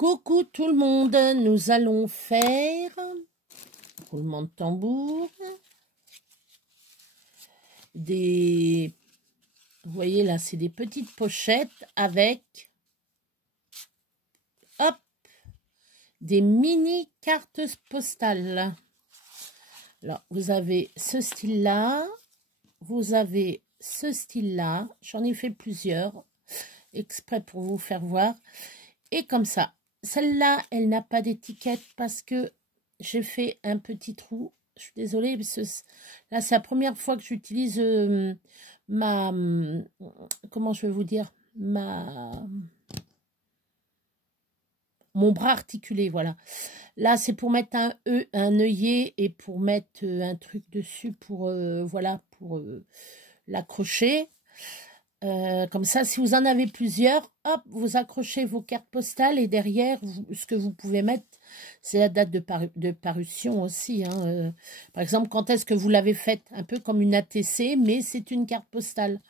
Coucou tout le monde, nous allons faire roulement de tambour, vous voyez là, c'est des petites pochettes avec, hop, des mini cartes postales. Alors, vous avez ce style-là, vous avez ce style-là, j'en ai fait plusieurs, exprès pour vous faire voir, et comme ça. Celle-là, elle n'a pas d'étiquette parce que j'ai fait un petit trou. Je suis désolée, parce que là, c'est la première fois que j'utilise comment je vais vous dire, mon bras articulé, voilà. Là, c'est pour mettre un œillet et pour mettre un truc dessus pour, voilà, pour l'accrocher. Comme ça, si vous en avez plusieurs, hop, vous accrochez vos cartes postales et derrière, ce que vous pouvez mettre, c'est la date de parution aussi. Hein. Par exemple, quand est-ce que vous l'avez faite? Un peu comme une ATC, mais c'est une carte postale.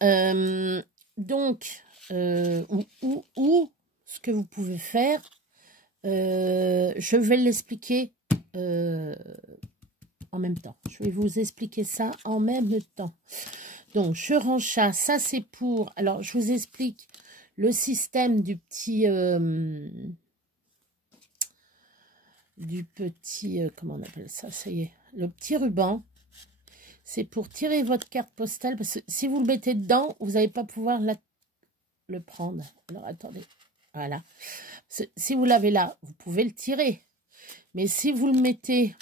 Donc, ou ce que vous pouvez faire, je vais l'expliquer en même temps. Je vais vous expliquer ça en même temps. Donc, je range ça c'est pour... Alors, je vous explique le système du petit... comment on appelle ça? Ça y est, le petit ruban. C'est pour tirer votre carte postale, parce que si vous le mettez dedans, vous n'allez pas pouvoir le prendre. Alors, attendez. Voilà. Si vous l'avez là, vous pouvez le tirer. Mais si vous le mettez...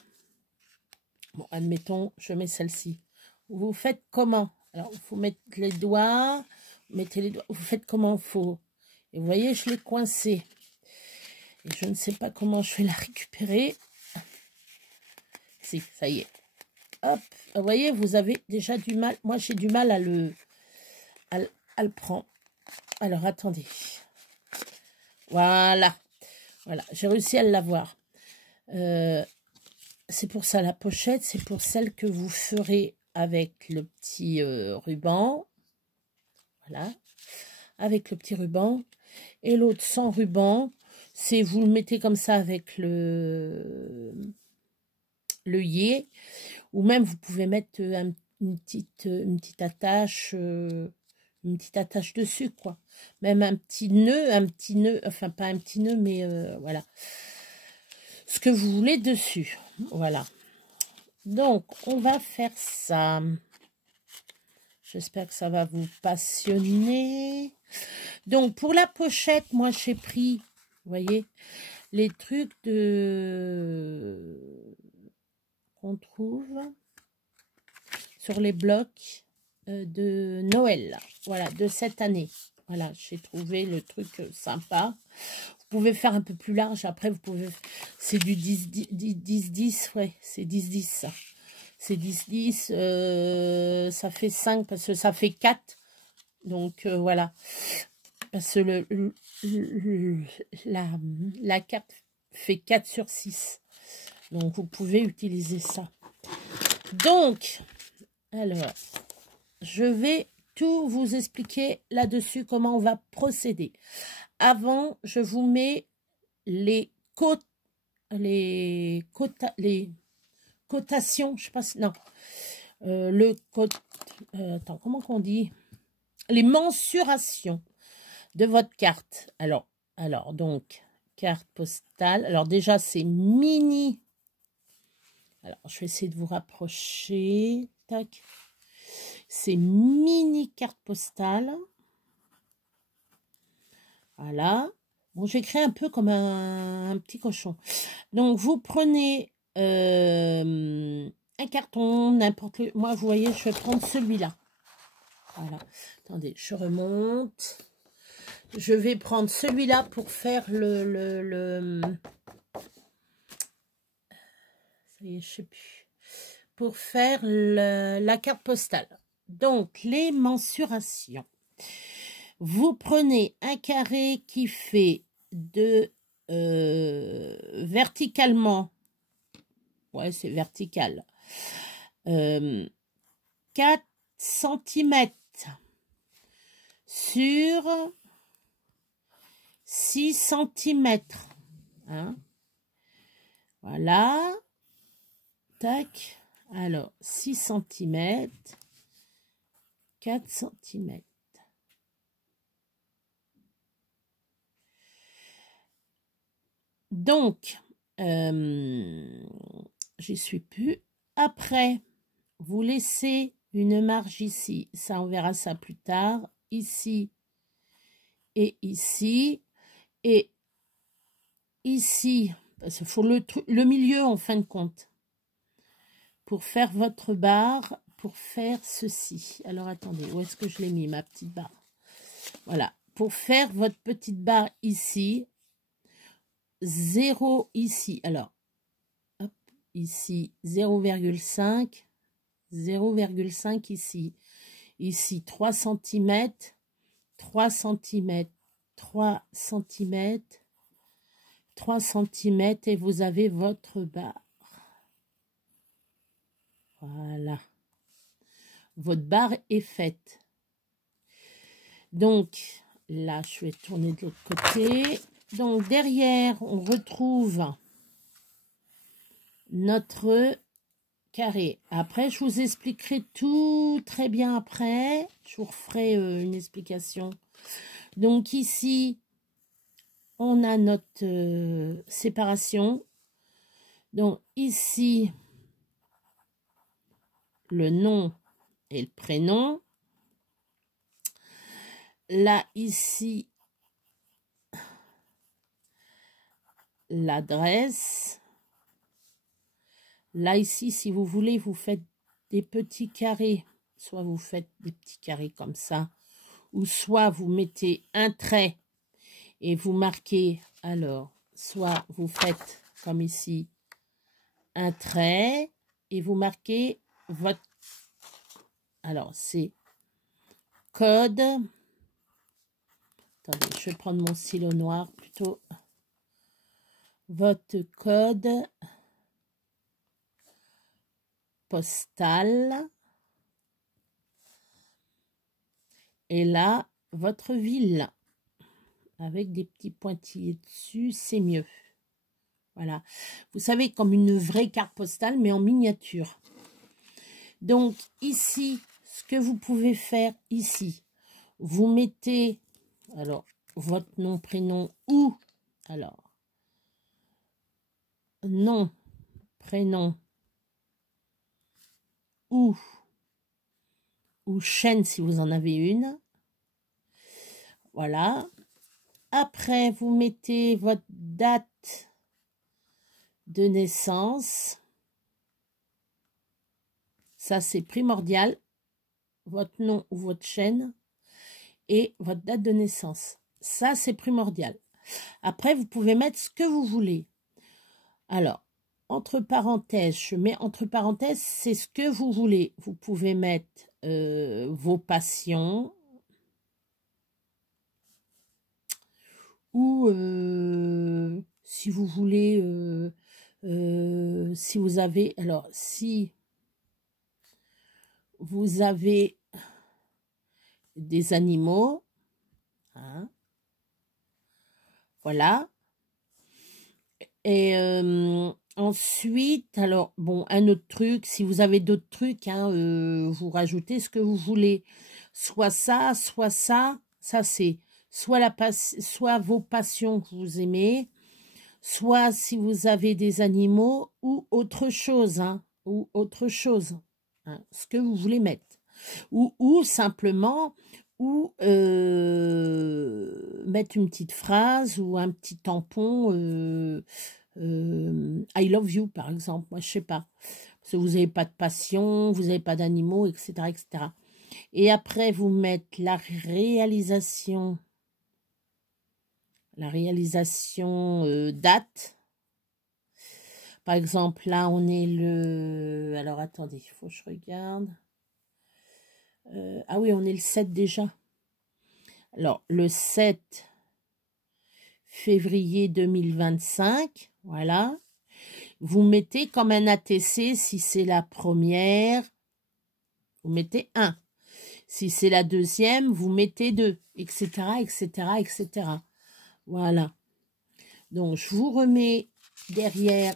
Bon, admettons, je mets celle-ci. Vous faites comment? Alors, il faut mettre les doigts, vous mettez les doigts, vous faites comme il faut. Et vous voyez, je l'ai coincé. Et je ne sais pas comment je vais la récupérer. Si, ça y est. Hop, vous voyez, vous avez déjà du mal. Moi, j'ai du mal à le prendre. Alors, attendez. Voilà. Voilà, j'ai réussi à l'avoir. C'est pour ça, la pochette, c'est pour celle que vous ferez avec le petit ruban. Voilà, avec le petit ruban. Et l'autre sans ruban, c'est vous le mettez comme ça avec l'œillet. Ou même vous pouvez mettre une petite attache dessus, quoi. Même un petit nœud, enfin pas un petit nœud, mais voilà. Ce que vous voulez dessus. Voilà. Donc, on va faire ça. J'espère que ça va vous passionner. Donc, pour la pochette, moi, j'ai pris, vous voyez, les trucs qu'on trouve sur les blocs de Noël. Voilà, de cette année. Voilà, j'ai trouvé le truc sympa. Vous pouvez faire un peu plus large. Après, vous pouvez... C'est du 10-10, ouais, c'est 10-10, ça. C'est 10-10, ça fait 5 parce que ça fait 4. Donc, voilà. Parce que la carte fait 4 sur 6. Donc, vous pouvez utiliser ça. Donc, alors, je vais tout vous expliquer là-dessus, comment on va procéder. Avant, je vous mets les cotations, je sais pas si, non, attends, comment qu'on dit, les mensurations de votre carte. Alors donc, carte postale, alors déjà c'est mini, alors je vais essayer de vous rapprocher, tac, c'est mini carte postale, voilà. Bon, j'ai créé un peu comme un petit cochon. Donc, vous prenez un carton, n'importe le... Moi, vous voyez, je vais prendre celui-là. Voilà. Attendez, je remonte. Je vais prendre celui-là pour faire ça y est, je sais plus. Pour faire la carte postale. Donc, les mensurations. Vous prenez un carré qui fait de verticalement, ouais, c'est vertical, 4 cm sur 6 cm. Hein? Voilà. Tac. Alors, 6 cm. 4 cm. Donc, j'y suis plus. Après, vous laissez une marge ici. Ça, on verra ça plus tard. Ici et ici. Et ici, parce qu'il faut le milieu en fin de compte. Pour faire votre barre, pour faire ceci. Alors, attendez, où est-ce que je l'ai mis, ma petite barre? Voilà. Pour faire votre petite barre ici, 0 ici. Alors, hop, ici, 0,5. 0,5 ici. Ici, 3 cm. 3 cm. 3 cm. 3 cm. Et vous avez votre barre. Voilà. Votre barre est faite. Donc, là, je vais tourner de l'autre côté. Donc, derrière, on retrouve notre carré. Après, je vous expliquerai tout très bien après. Je vous referai une explication. Donc, ici, on a notre séparation. Donc, ici, le nom et le prénom. Là, ici, l'adresse. Là, ici, si vous voulez, vous faites des petits carrés. Soit vous faites des petits carrés comme ça. Ou soit vous mettez un trait et vous marquez. Alors, soit vous faites comme ici un trait et vous marquez votre... Alors, c'est code. Attendez, je vais prendre mon stylo noir plutôt. Votre code postal. Et là, votre ville. Avec des petits pointillés dessus, c'est mieux. Voilà. Vous savez, comme une vraie carte postale, mais en miniature. Donc, ici, ce que vous pouvez faire ici, vous mettez, alors, votre nom, prénom ou, alors, nom, prénom ou chaîne si vous en avez une. Voilà. Après, vous mettez votre date de naissance. Ça, c'est primordial. Votre nom ou votre chaîne et votre date de naissance. Ça, c'est primordial. Après, vous pouvez mettre ce que vous voulez. Alors, entre parenthèses, je mets entre parenthèses, c'est ce que vous voulez. Vous pouvez mettre vos passions ou si vous voulez, si vous avez, alors si vous avez des animaux, hein, voilà. Et ensuite, alors, bon, un autre truc, si vous avez d'autres trucs, hein, vous rajoutez ce que vous voulez. Soit ça, ça c'est soit vos passions que vous aimez, soit si vous avez des animaux ou autre chose, hein, hein, ce que vous voulez mettre. Ou simplement, ou mettre une petite phrase ou un petit tampon, I love you par exemple, moi je sais pas, parce que vous n'avez pas de passion, vous n'avez pas d'animaux, etc., etc. Et après vous mettez la réalisation date. Par exemple, là on est le, alors attendez, il faut que je regarde. Ah oui, on est le 7 déjà. Alors, le 7 février 2025, voilà. Vous mettez comme un ATC, si c'est la première, vous mettez 1. Si c'est la deuxième, vous mettez 2, etc., etc., etc. Voilà. Donc, je vous remets derrière.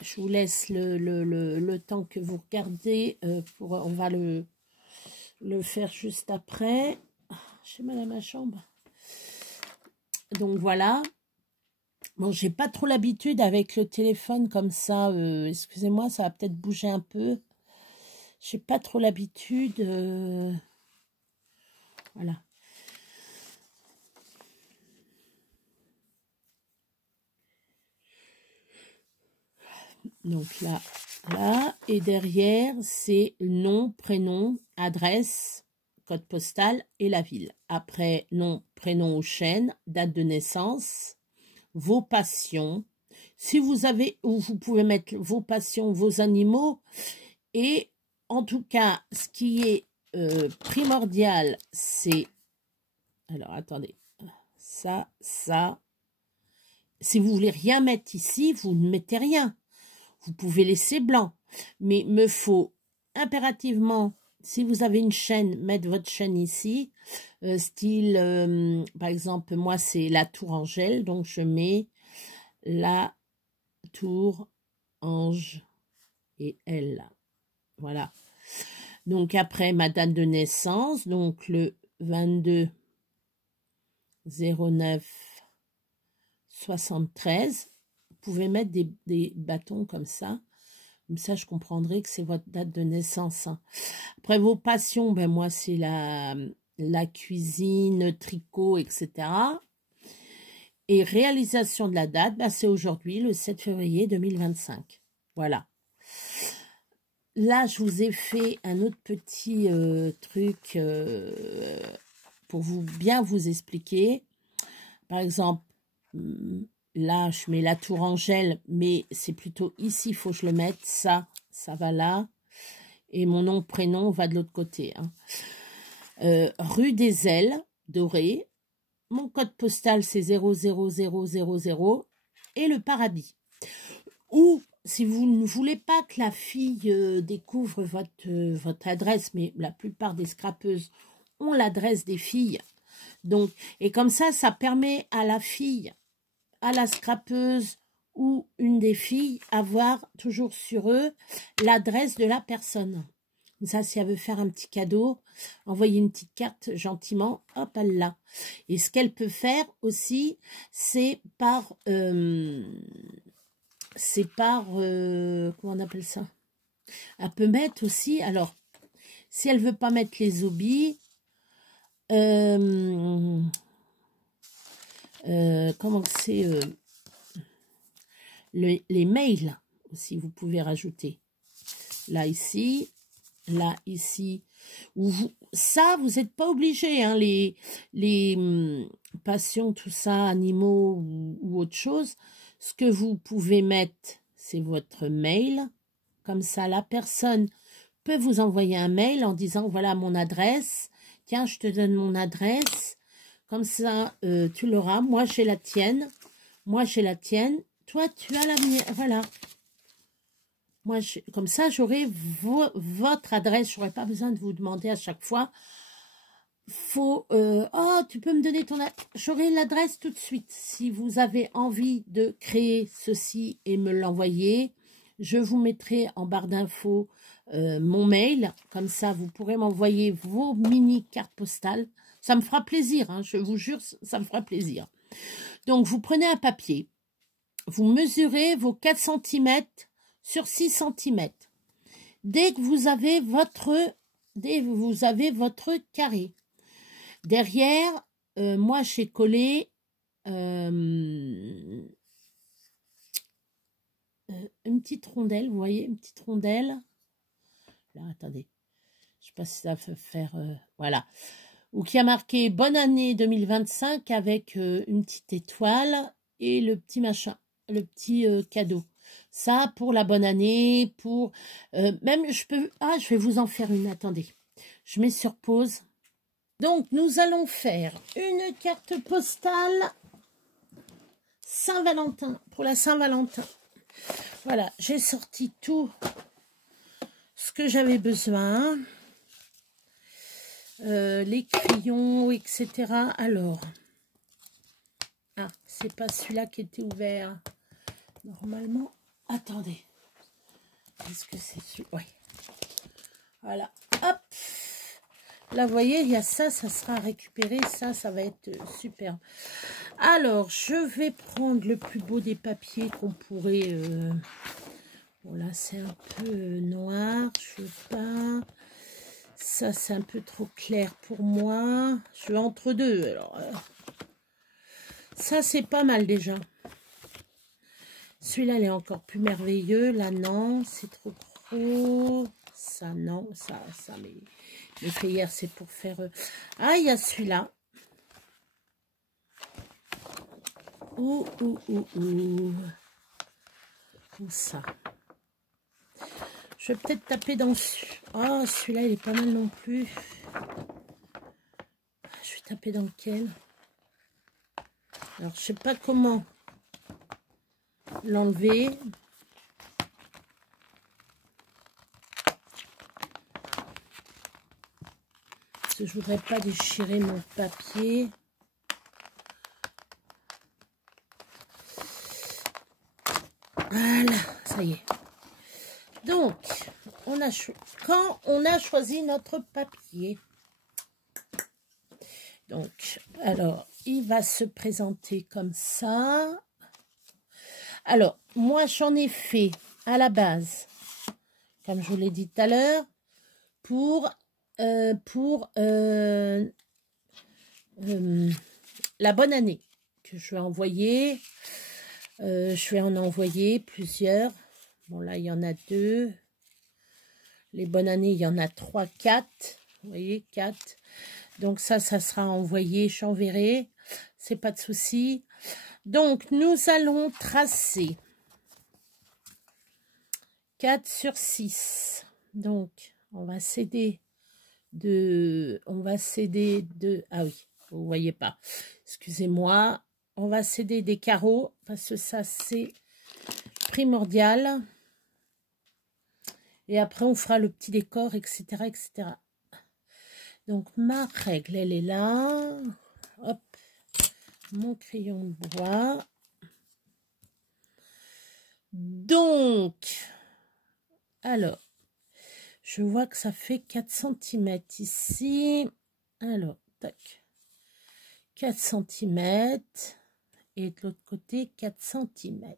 Je vous laisse le temps que vous regardez. On va le faire juste après. J'ai mal à ma chambre. Donc, voilà. Bon, j'ai pas trop l'habitude avec le téléphone comme ça. Excusez-moi, ça va peut-être bouger un peu. J'ai pas trop l'habitude. Voilà. Donc là, là. Et derrière, c'est nom, prénom, adresse, code postal et la ville. Après, nom, prénom ou chaîne, date de naissance, vos passions. Si vous avez, ou vous pouvez mettre vos passions, vos animaux. Et en tout cas, ce qui est primordial, c'est... Alors, attendez. Ça. Si vous voulez rien mettre ici, vous ne mettez rien. Vous pouvez laisser blanc. Mais il me faut impérativement, si vous avez une chaîne, mettre votre chaîne ici. Style, par exemple, moi, c'est la tour Angèle. Donc, je mets la tour Ange et elle. Voilà. Donc, après, ma date de naissance. Donc, le 22 09 73. Vous pouvez mettre des bâtons comme ça. Comme ça, je comprendrai que c'est votre date de naissance. Hein. Après, vos passions, ben moi, c'est la cuisine, tricot, etc. Et réalisation de la date, ben, c'est aujourd'hui, le 7 février 2025. Voilà. Là, je vous ai fait un autre petit truc pour bien vous expliquer. Par exemple, là, je mets la tour Angèle, mais c'est plutôt ici, il faut que je le mette. Ça va là. Et mon nom, prénom va de l'autre côté. Hein. Rue des Ailes, Dorée. Mon code postal, c'est 00000. Et le paradis. Ou, si vous ne voulez pas que la fille découvre votre adresse, mais la plupart des scrapeuses ont l'adresse des filles. Donc, et comme ça permet à la fille, à la scrapeuse ou une des filles, avoir toujours sur eux l'adresse de la personne. Comme ça, si elle veut faire un petit cadeau, envoyer une petite carte gentiment, hop, elle l'a. Et ce qu'elle peut faire aussi, c'est par comment on appelle ça? Elle peut mettre aussi, alors, si elle veut pas mettre les hobbies, comment c'est les mails aussi, vous pouvez rajouter. Là, ici, ça, vous n'êtes pas obligé, hein, les passions, tout ça, animaux ou autre chose. Ce que vous pouvez mettre, c'est votre mail. Comme ça, la personne peut vous envoyer un mail en disant, voilà mon adresse. Tiens, je te donne mon adresse. Comme ça, tu l'auras. Moi, j'ai la tienne. Moi, j'ai la tienne. Toi, tu as la mienne. Voilà. Moi, comme ça, j'aurai votre adresse. Je n'aurai pas besoin de vous demander à chaque fois. Oh, tu peux me donner ton adresse. J'aurai l'adresse tout de suite. Si vous avez envie de créer ceci et me l'envoyer, je vous mettrai en barre d'infos mon mail. Comme ça, vous pourrez m'envoyer vos mini cartes postales. Ça me fera plaisir, hein, je vous jure, ça me fera plaisir. Donc, vous prenez un papier. Vous mesurez vos 4 cm sur 6 cm. Dès que vous avez votre carré. Derrière, moi, j'ai collé une petite rondelle, vous voyez, une petite rondelle. Là, attendez, je ne sais pas si ça va faire... voilà. Ou qui a marqué « Bonne année 2025 » avec une petite étoile et le petit machin, le petit cadeau. Ça, pour la bonne année, pour... même, je peux... Ah, je vais vous en faire une, attendez. Je mets sur pause. Donc, nous allons faire une carte postale Saint-Valentin, pour la Saint-Valentin. Voilà, j'ai sorti tout ce que j'avais besoin. Les crayons, etc. Alors, Ah, c'est pas celui-là qui était ouvert. Normalement, attendez. Est-ce que c'est celui? Oui. Voilà. Hop. Là, vous voyez, il y a ça, ça sera récupéré. Ça va être super. Alors, je vais prendre le plus beau des papiers qu'on pourrait... Bon, là, c'est un peu noir. Je veux pas... Ça, c'est un peu trop clair pour moi. Je suis entre deux. Alors, ça, c'est pas mal déjà. Celui-là, il est encore plus merveilleux. Là, non, c'est trop gros. Ça, non. Ça, mais fait hier, c'est pour faire... Ah, il y a celui-là. Où ça. Je vais peut-être taper dans... Oh, celui-là, il est pas mal non plus. Je vais taper dans lequel? Alors, je sais pas comment l'enlever. Parce que je voudrais pas déchirer mon papier. Voilà, ça y est. Donc, quand on a choisi notre papier, donc, alors, il va se présenter comme ça. Alors, moi, j'en ai fait à la base, comme je vous l'ai dit tout à l'heure, pour la bonne année que je vais envoyer. Je vais en envoyer plusieurs. Bon, là, il y en a 2. Les bonnes années, il y en a 3, 4. Vous voyez, 4. Donc, ça sera envoyé. J'enverrai. C'est pas de souci. Donc, nous allons tracer 4 sur 6. Donc, on va céder de... Ah oui, vous voyez pas. Excusez-moi. On va céder des carreaux parce que ça, c'est primordial. Et après, on fera le petit décor, etc., etc. Donc, ma règle, elle est là. Hop, mon crayon de bois. Donc, alors, je vois que ça fait 4 cm ici. Alors, tac. 4 cm. Et de l'autre côté, 4 cm.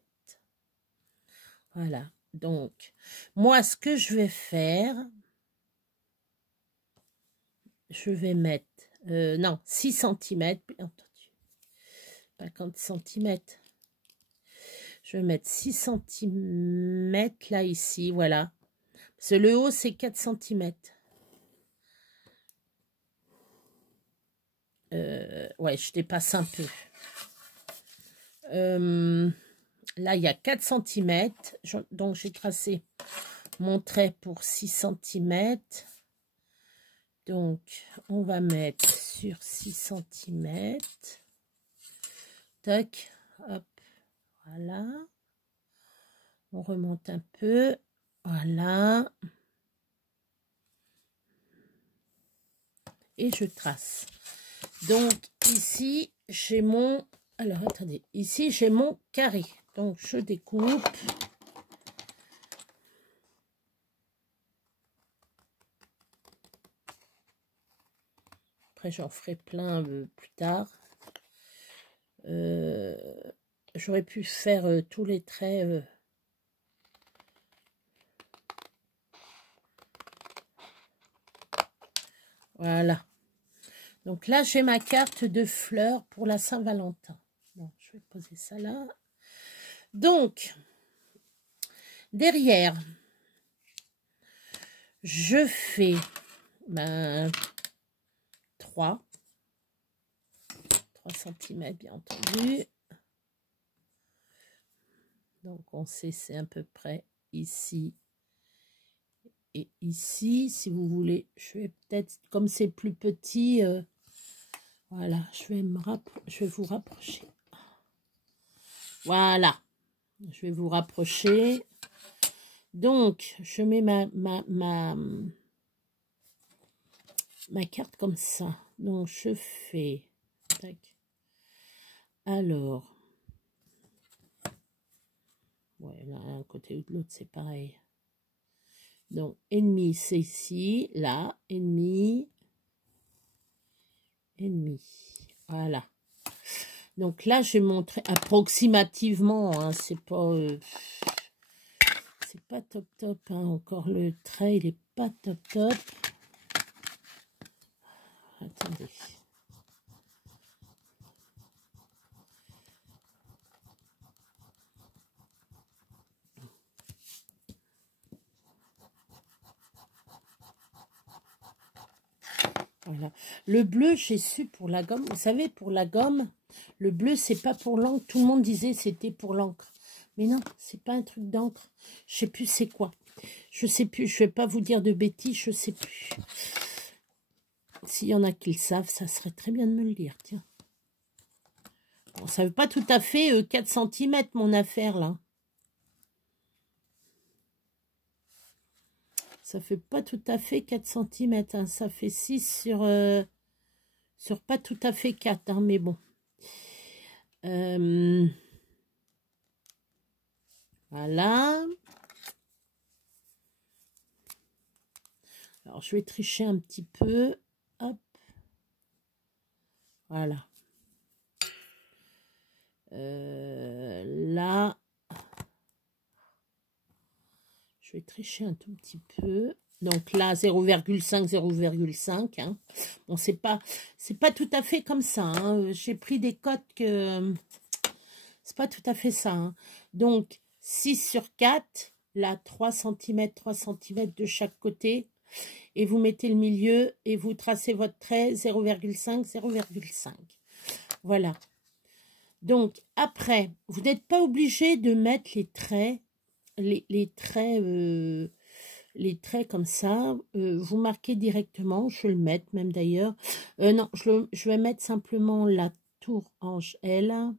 Voilà. Donc, moi, ce que je vais faire, je vais mettre, non, 6 cm, bien entendu, 50 cm. Je vais mettre 6 cm là, ici, voilà. Parce que le haut, c'est 4 cm. Ouais, je dépasse un peu. Là, il y a 4 cm. Donc, j'ai tracé mon trait pour 6 cm. Donc, on va mettre sur 6 cm. Tac, hop, voilà. On remonte un peu. Voilà. Et je trace. Donc, ici, j'ai mon... Alors, attendez. Ici, j'ai mon carré. Donc, je découpe. Après, j'en ferai plein plus tard. J'aurais pu faire tous les traits... Voilà. Donc là, j'ai ma carte de fleurs pour la Saint-Valentin. Bon, je vais poser ça là. Donc, derrière, je fais 3 cm, bien entendu. Donc, on sait, c'est à peu près ici et ici. Si vous voulez, je vais peut-être, comme c'est plus petit, voilà, je vais vous rapprocher. Voilà, je vais vous rapprocher. Donc, je mets ma carte comme ça. Donc, je fais... Tac. Alors, ouais, là, un côté ou de l'autre, c'est pareil. Donc, ennemi, c'est ici, là, ennemi, ennemi. Voilà. Donc là, j'ai montré approximativement, hein, c'est pas top top, hein. Encore le trait, il est pas top top. Attendez. Voilà. Le bleu, j'ai su pour la gomme. Vous savez, pour la gomme, le bleu, c'est pas pour l'encre. Tout le monde disait c'était pour l'encre. Mais non, c'est pas un truc d'encre. Je sais plus c'est quoi. Je sais plus. Je vais pas vous dire de bêtises. Je sais plus. S'il y en a qui le savent, ça serait très bien de me le dire. Tiens. Bon, ça veut pas tout à fait 4 cm mon affaire là. Ça fait pas tout à fait 4 cm. Hein. Ça fait 6 sur pas tout à fait 4. Hein, mais bon. Voilà. Alors, je vais tricher un petit peu. Hop. Voilà. Là. Je vais tricher un tout petit peu. Donc là, 0,5, 0,5. Hein. Bon, c'est pas tout à fait comme ça. Hein. J'ai pris des cotes que c'est pas tout à fait ça. Hein. Donc, 6 sur 4. Là, 3 cm, 3 cm de chaque côté. Et vous mettez le milieu et vous tracez votre trait 0,5, 0,5. Voilà. Donc, après, vous n'êtes pas obligé de mettre les traits, les traits comme ça. Vous marquez directement. Je vais le mettre même d'ailleurs. Non, je vais mettre simplement la tour ange L.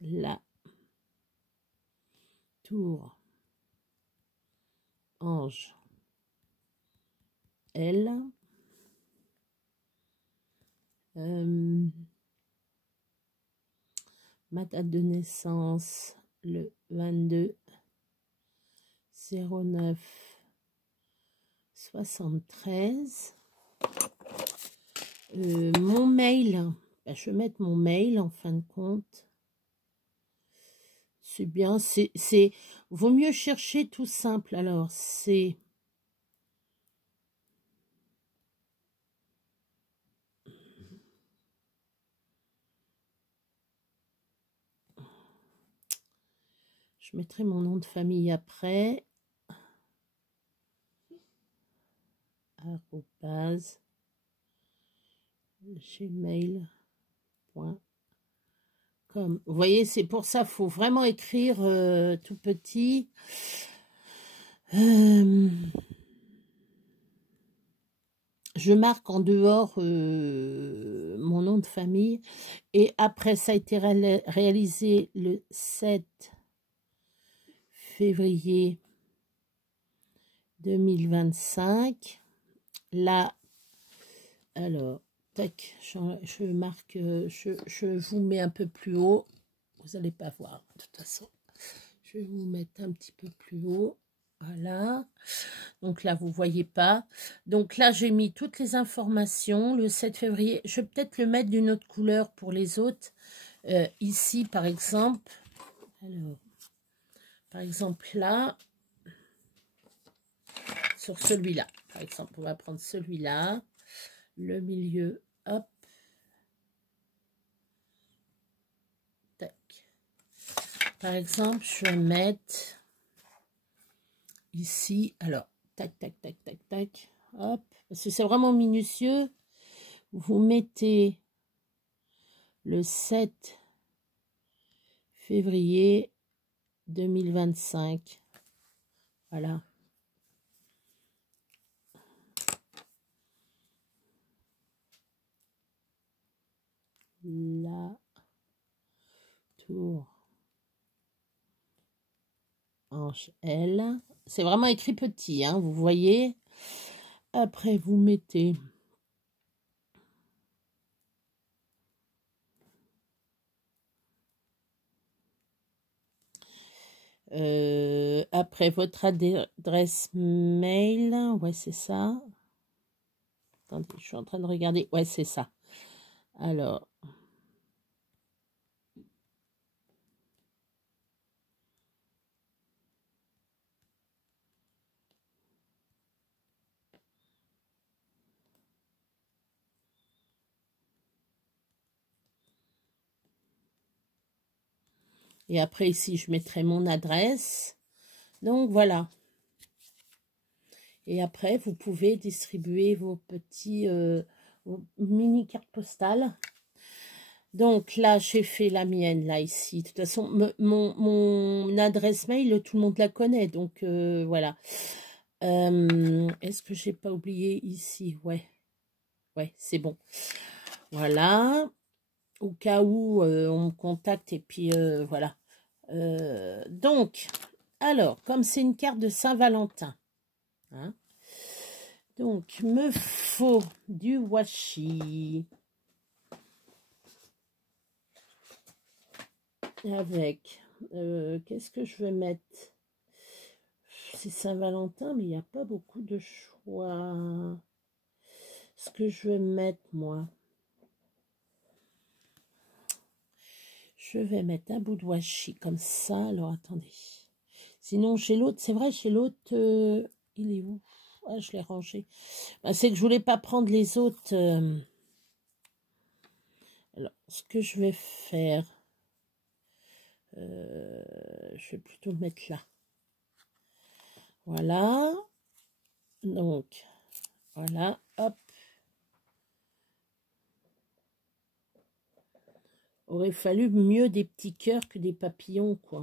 La tour ange L. Ma date de naissance, le 22 09 73. Mon mail, ben, je vais mettre mon mail en fin de compte. C'est bien, vaut mieux chercher tout simple. Alors, c'est je mettrai mon nom de famille après. @ gmail.com. Vous voyez, c'est pour ça, il faut vraiment écrire tout petit. Je marque en dehors mon nom de famille. Et après, ça a été réalisé le 7 février 2025. Là, alors, tac, je marque, je vous mets un peu plus haut. Vous n'allez pas voir, de toute façon. Je vais vous mettre un petit peu plus haut. Voilà. Donc là, vous ne voyez pas. Donc là, j'ai mis toutes les informations. Le 7 février, je vais peut-être le mettre d'une autre couleur pour les autres. Ici, par exemple. Alors, par exemple, là. Sur celui-là. Par exemple, on va prendre celui-là. Le milieu, hop. Tac. Par exemple, je vais mettre ici. Alors, tac, tac, tac, tac, tac. Hop. Parce que c'est vraiment minutieux. Vous mettez le 7 février 2025. Voilà. La tour ange L. C'est vraiment écrit petit, hein, vous voyez. Après, vous mettez Après, votre adresse mail. Ouais, c'est ça. Attendez, je suis en train de regarder. Ouais, c'est ça. Alors. Et après, ici, je mettrai mon adresse. Donc, voilà. Et après, vous pouvez distribuer vos petits vos mini cartes postales. Donc, là, j'ai fait la mienne, là, ici. De toute façon, mon adresse mail, tout le monde la connaît. Donc, voilà. Est-ce que j'ai pas oublié ici? Ouais. Ouais, c'est bon. Voilà. Au cas où on me contacte et puis voilà. Donc, alors, comme c'est une carte de Saint-Valentin, hein, donc, me faut du washi avec, qu'est-ce que je vais mettre? C'est Saint-Valentin, mais il n'y a pas beaucoup de choix. Ce que je vais mettre, moi, je vais mettre un bout de washi comme ça. Alors, attendez. Sinon, chez l'autre, c'est vrai, chez l'autre, il est où? Ah, je l'ai rangé. Ben, c'est que je voulais pas prendre les autres. Alors, ce que je vais faire, je vais plutôt le mettre là. Voilà. Donc, voilà, hop. Aurait fallu mieux des petits cœurs que des papillons, quoi.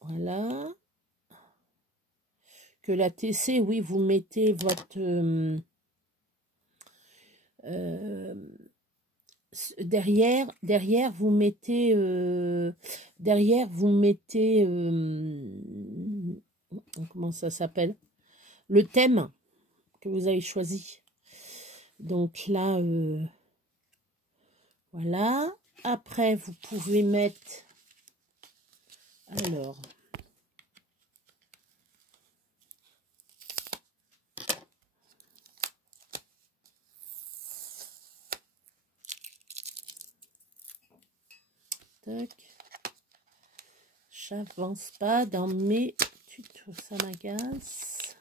Voilà. Que la TC, oui, vous mettez votre... derrière, vous mettez... comment ça s'appelle? Le thème que vous avez choisi. Donc là, voilà. Après, vous pouvez mettre... Alors... J'avance pas dans mes tutos, ça m'agace.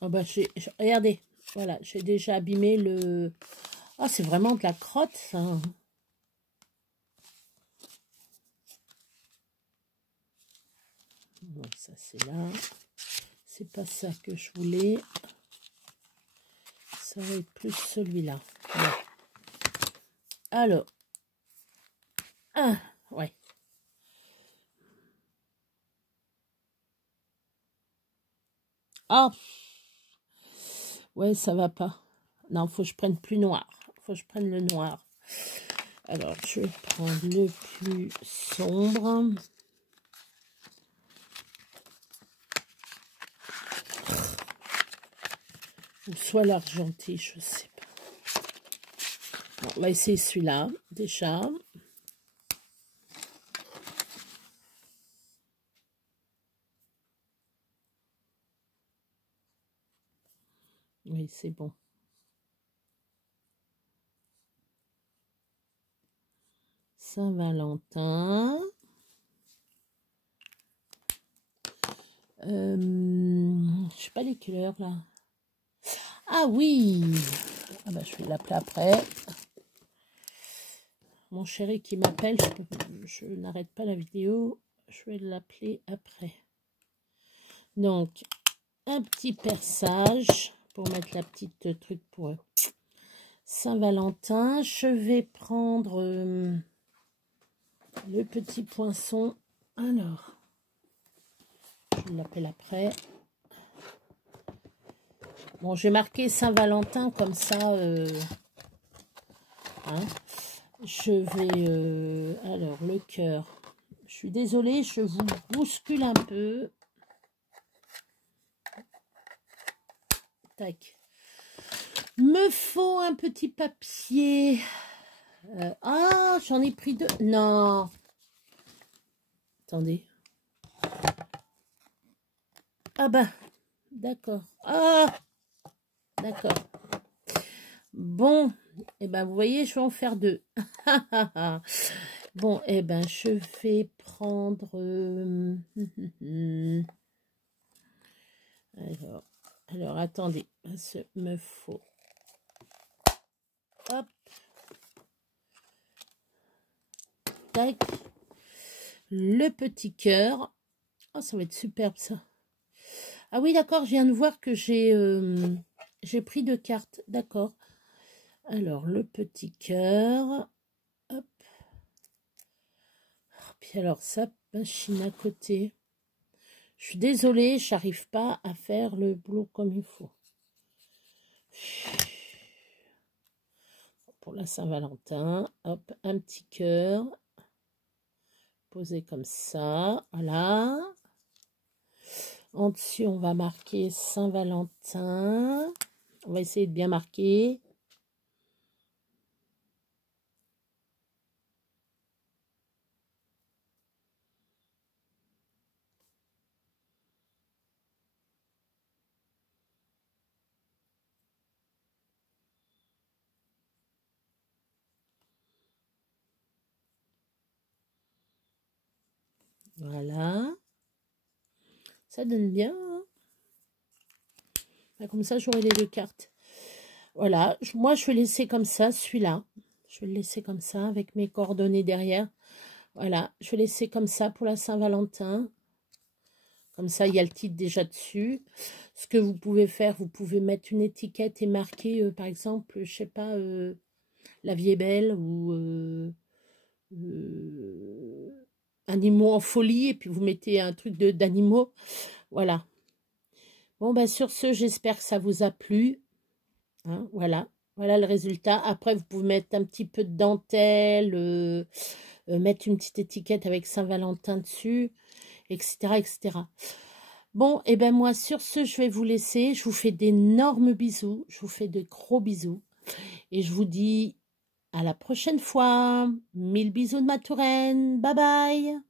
Oh bah regardez, voilà, j'ai déjà abîmé le... Ah, c'est vraiment de la crotte, ça. Bon, ça c'est là. C'est pas ça que je voulais. Ça va être plus celui-là. Ouais. Alors. Ah, ouais. Ah. Ouais, ça va pas. Non, faut que je prenne plus noir. Faut que je prenne le noir. Alors, je vais prendre le plus sombre. Ou soit l'argenté, je sais pas. Bon, on va essayer celui-là, déjà. Oui, c'est bon. Saint-Valentin. Je sais pas les couleurs, là. Ah oui! Ah bah, je vais l'appeler après. Mon chéri qui m'appelle, je n'arrête pas la vidéo. Je vais l'appeler après. Donc, un petit perçage pour mettre la petite truc pour Saint-Valentin. Je vais prendre le petit poinçon. Alors, je l'appelle après. Bon, j'ai marqué Saint-Valentin comme ça. Hein. Je vais... alors, le cœur, Je suis désolée, je vous bouscule un peu. Tac. Me faut un petit papier. Ah, j'en ai pris deux. Non. Attendez. Ah bah, d'accord. Ah, d'accord. Bon, et ben vous voyez, je vais en faire deux. Bon, et ben je vais prendre... alors, attendez, il me faut... Hop. Tac. Le petit cœur. Oh, ça va être superbe, ça. Ah oui, d'accord, je viens de voir que j'ai pris deux cartes. D'accord. Alors, le petit cœur. Hop. Puis alors, ça, machine à côté. Je suis désolée, j'arrive pas à faire le boulot comme il faut. Pour la Saint-Valentin, hop, un petit cœur. Posé comme ça, voilà. En dessus, on va marquer Saint-Valentin. On va essayer de bien marquer. Voilà. Ça donne bien. Hein, comme ça, j'aurai les deux cartes. Voilà. Moi, je vais laisser comme ça, celui-là. Je vais le laisser comme ça, avec mes coordonnées derrière. Voilà. Je vais laisser comme ça pour la Saint-Valentin. Comme ça, il y a le titre déjà dessus. Ce que vous pouvez faire, vous pouvez mettre une étiquette et marquer, par exemple, je sais pas, la vie est belle ou... animaux en folie, et puis vous mettez un truc d'animaux. Voilà. Bon, ben sur ce, j'espère que ça vous a plu. Hein, voilà. Voilà le résultat. Après, vous pouvez mettre un petit peu de dentelle, mettre une petite étiquette avec Saint-Valentin dessus, etc., etc. Bon, et ben moi, sur ce, je vais vous laisser. Je vous fais d'énormes bisous. Je vous fais de gros bisous. Et je vous dis à la prochaine fois. 1000 bisous de ma Touraine. Bye bye.